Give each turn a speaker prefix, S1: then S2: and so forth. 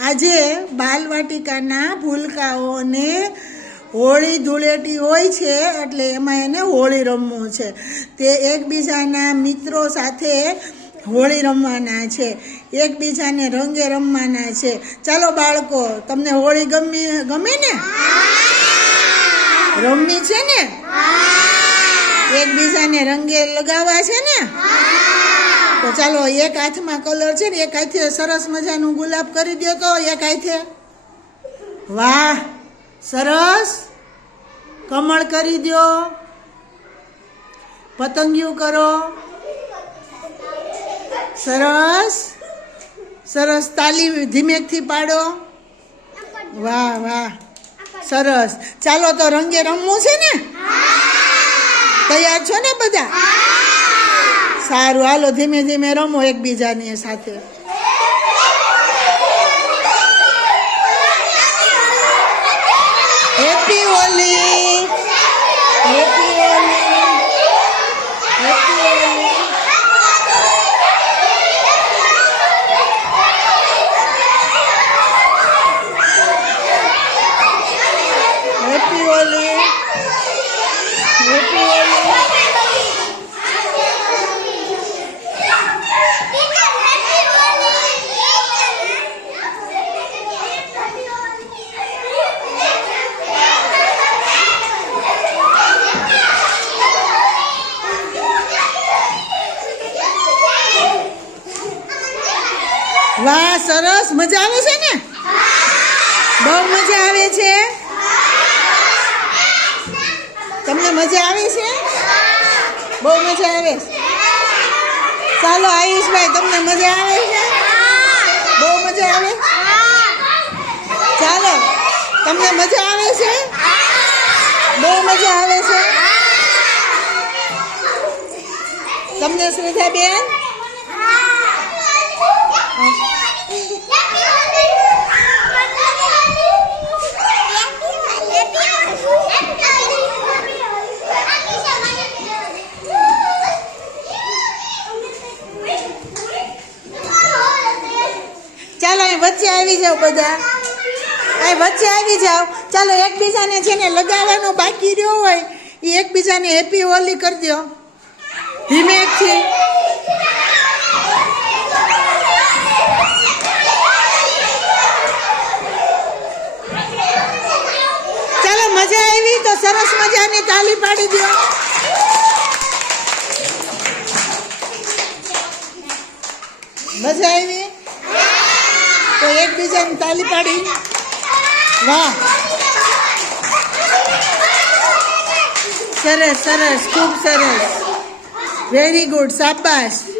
S1: આજે બાલવાટિકાના ભૂલકાઓને હોળી ધૂળેટી હોય છે એટલે એમાં એને હોળી રમવું છે. તે એકબીજાના મિત્રો સાથે હોળી રમવાના છે. એકબીજાને રંગે રમવાના છે. ચાલો બાળકો, તમને હોળી ગમી, ગમે ને? રમવી છે ને? એકબીજાને રંગે લગાવવા છે ને? તો ચાલો એક હાથમાં કલર છે ને એક હાથે સરસ મજાનું ગુલાબ કરી દો તો એક હાથે. વાહ સરસ. કમળ કરી દો. પતંગિયું કરો. સરસ. સરસ તાલી ધીમેકથી પાડો. વાહ વાહ. સરસ. ચાલો તો રંગે રમવું છે ને? તૈયાર છો ને બધા? સારું. હાલો ધીમે ધીમે રમો એકબીજાની સાથે happy Holi happy Holi happy Holi happy Holi happy Holi વાહ, સરસ. મજા આવે છે ને? બહુ મજા આવે છે? તમને મજા આવે છે? બહુ મજા આવે. ચાલો, આયુષભાઈ, તમને મજા આવે છે? બહુ મજા આવે? ચાલો, તમને મજા આવે છે? બહુ મજા આવે છે? તમને શ્રદ્ધાબેન ચાલો, અહીં વચ્ચે આવી જાઓ બધા. અહીં વચ્ચે આવી જાઓ. ચાલો, એકબીજાને જેને લગાવવાનું બાકી રહ્યો હોય એ એકબીજાને હેપી હોલી કરી દો છે ચાલો, મજા આવી તો સરસ મજાની તાલી પાડી દો મજા આવી? તો એકબીજાને તાલી પાડી. વાહ. સરસ સરસ. ખૂબ સરસ. વેરી ગુડ શાબાશ.